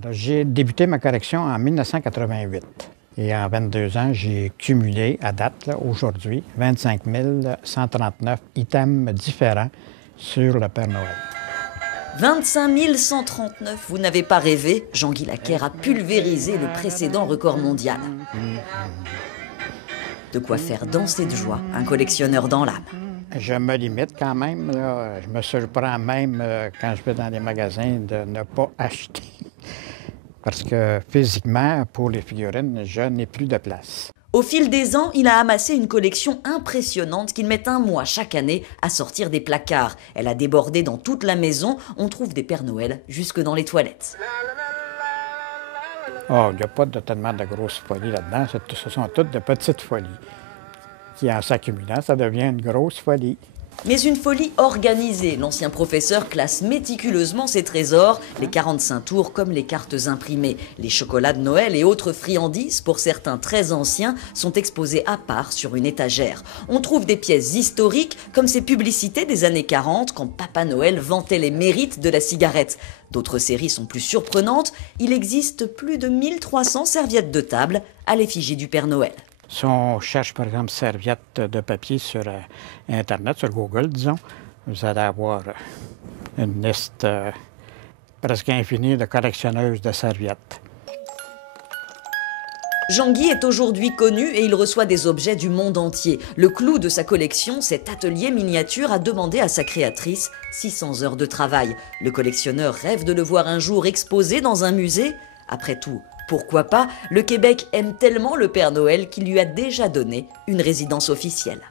Alors, j'ai débuté ma collection en 1988. Et en 22 ans, j'ai cumulé, à date, là, aujourd'hui, 25 139 items différents sur le Père Noël. 25 139, vous n'avez pas rêvé, Jean-Guy Lacquer a pulvérisé le précédent record mondial. De quoi faire danser de joie un collectionneur dans l'âme. Je me limite quand même, là. Je me surprends même quand je vais dans les magasins de ne pas acheter. Parce que physiquement, pour les figurines, je n'ai plus de place. Au fil des ans, il a amassé une collection impressionnante qu'il met un mois chaque année à sortir des placards. Elle a débordé dans toute la maison. On trouve des Pères Noël jusque dans les toilettes. Oh, il n'y a pas tellement de grosses folies là-dedans. Ce sont toutes de petites folies qui, en s'accumulant, ça devient une grosse folie. Mais une folie organisée. L'ancien professeur classe méticuleusement ses trésors, les 45 tours comme les cartes imprimées. Les chocolats de Noël et autres friandises, pour certains très anciens, sont exposés à part sur une étagère. On trouve des pièces historiques comme ces publicités des années 40 quand Papa Noël vantait les mérites de la cigarette. D'autres séries sont plus surprenantes. Il existe plus de 1300 serviettes de table à l'effigie du Père Noël. Si on cherche, par exemple, serviettes de papier sur Internet, sur Google, disons, vous allez avoir une liste presque infinie de collectionneuses de serviettes. Jean-Guy est aujourd'hui connu et il reçoit des objets du monde entier. Le clou de sa collection, cet atelier miniature a demandé à sa créatrice 600 heures de travail. Le collectionneur rêve de le voir un jour exposé dans un musée. Après tout, pourquoi pas? Le Québec aime tellement le Père Noël qu'il lui a déjà donné une résidence officielle.